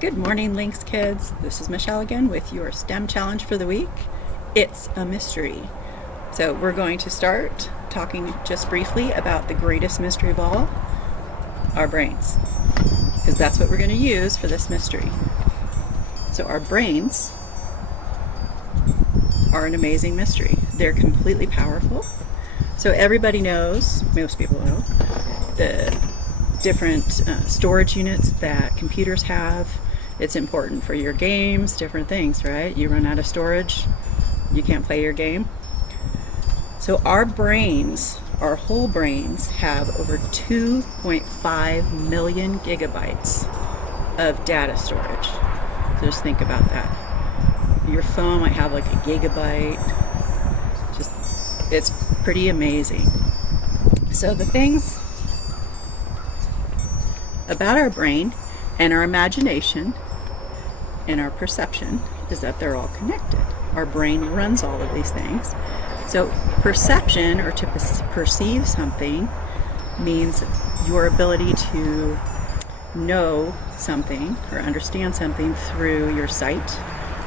Good morning, Lynx kids. This is Michelle again with your STEM challenge for the week. It's a mystery. So we're going to start talking just briefly about the greatest mystery of all, our brains, because that's what we're going to use for this mystery. So our brains are an amazing mystery. They're completely powerful. So everybody knows, most people know, the different storage units that computers have. It's important for your games, different things, right? You run out of storage, you can't play your game. So our brains, our whole brains, have over 2.5 million gigabytes of data storage. So just think about that. Your phone might have like a gigabyte. It's pretty amazing. So the things about our brain and our imagination and our perception is that they're all connected. Our brain runs all of these things. So perception, or to perceive something, means your ability to know something or understand something through your sight,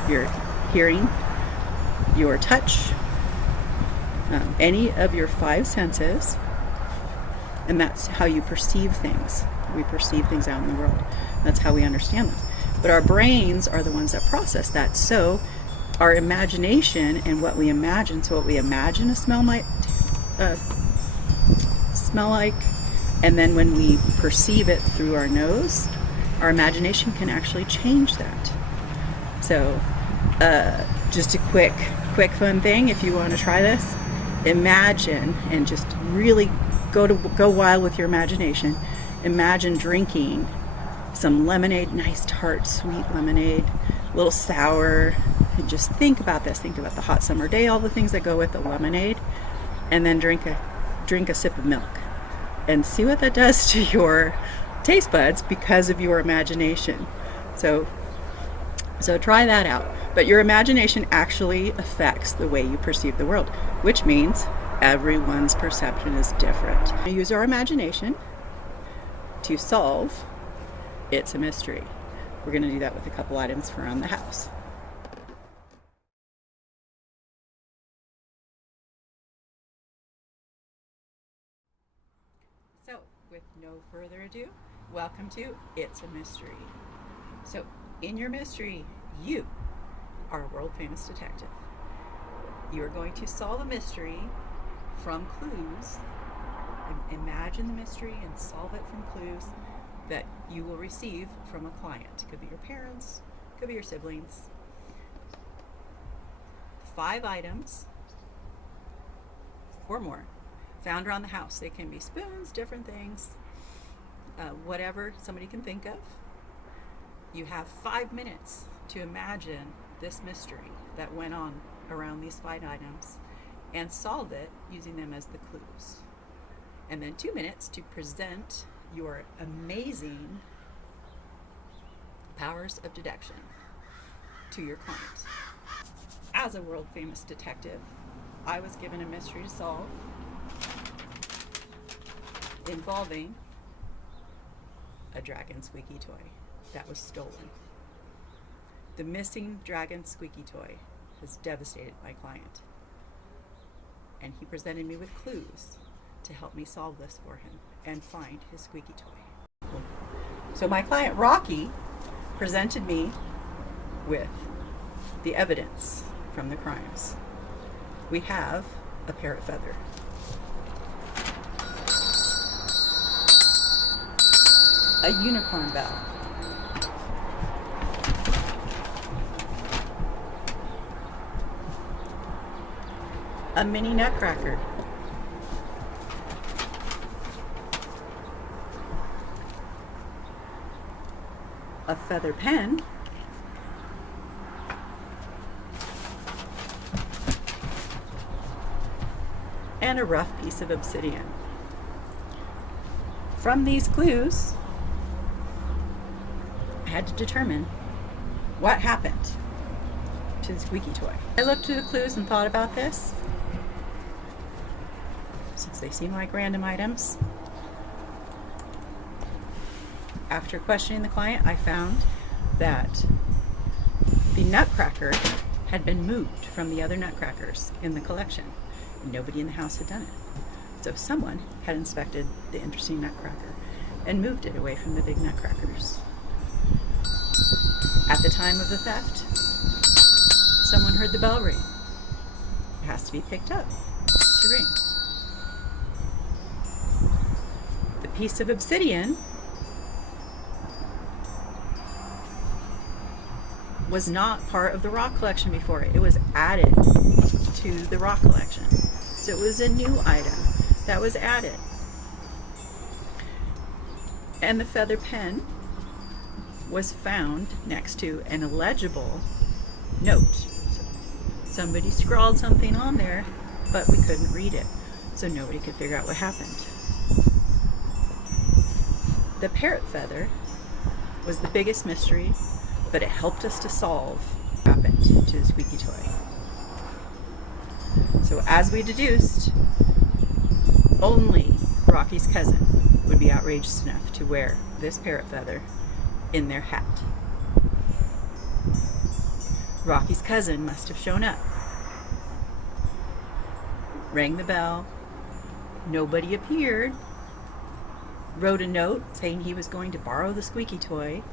your hearing, your touch, any of your five senses, and that's how you perceive things. We perceive things out in the world. That's how we understand them. But our brains are the ones that process that. So our imagination and what we imagine, so what we imagine a smell might smell like, and then when we perceive it through our nose, our imagination can actually change that. So just a quick fun thing, if you want to try this, imagine and just really go wild with your imagination. Imagine drinking some lemonade, nice tart, sweet lemonade, a little sour, and just think about this. Think about the hot summer day, all the things that go with the lemonade, and then drink a sip of milk, and see what that does to your taste buds because of your imagination. So try that out. But your imagination actually affects the way you perceive the world, which means everyone's perception is different. We use our imagination to solve It's a Mystery. We're going to do that with a couple items around the house. So, with no further ado, welcome to It's a Mystery. So, in your mystery, you are a world famous detective. You are going to solve a mystery from clues. Imagine the mystery and solve it from clues that you will receive from a client. It could be your parents, it could be your siblings. 5 items or more found around the house. They can be spoons, different things, whatever somebody can think of. You have 5 minutes to imagine this mystery that went on around these 5 items and solve it using them as the clues. And then 2 minutes to present your amazing powers of deduction to your client. As a world famous detective, I was given a mystery to solve involving a dragon squeaky toy that was stolen. The missing dragon squeaky toy has devastated my client, and he presented me with clues to help me solve this for him and find his squeaky toy. So my client Rocky presented me with the evidence from the crimes. We have a parrot feather, a unicorn bell, a mini nutcracker, a feather pen, and a rough piece of obsidian. From these clues, I had to determine what happened to the squeaky toy. I looked through the clues and thought about this. Since they seem like random items, after questioning the client, I found that the nutcracker had been moved from the other nutcrackers in the collection. Nobody in the house had done it. So someone had inspected the interesting nutcracker and moved it away from the big nutcrackers. At the time of the theft, someone heard the bell ring. It has to be picked up to ring. The piece of obsidian was not part of the rock collection before. It was added to the rock collection. So it was a new item that was added. And the feather pen was found next to an illegible note. So somebody scrawled something on there, but we couldn't read it. So nobody could figure out what happened. The parrot feather was the biggest mystery, but it helped us to solve what happened to the squeaky toy. So as we deduced, only Rocky's cousin would be outrageous enough to wear this parrot feather in their hat. Rocky's cousin must have shown up, rang the bell, nobody appeared, wrote a note saying he was going to borrow the squeaky toy,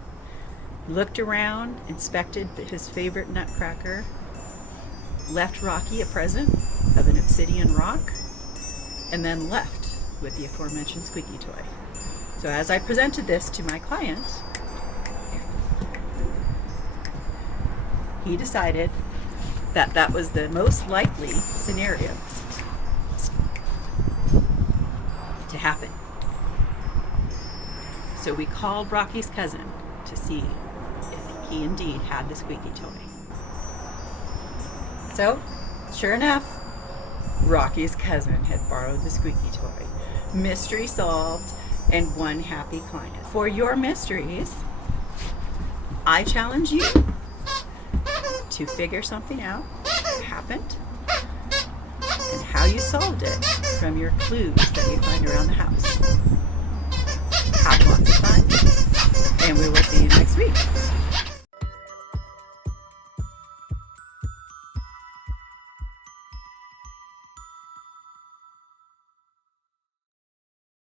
looked around, inspected his favorite nutcracker, left Rocky a present of an obsidian rock, and then left with the aforementioned squeaky toy. So as I presented this to my client, he decided that that was the most likely scenario to happen. So we called Rocky's cousin to see if he indeed had the squeaky toy. So, sure enough, Rocky's cousin had borrowed the squeaky toy. Mystery solved, and one happy client. For your mysteries, I challenge you to figure something out what happened and how you solved it from your clues that you find around the house. Have lots of fun, and we will see you next week.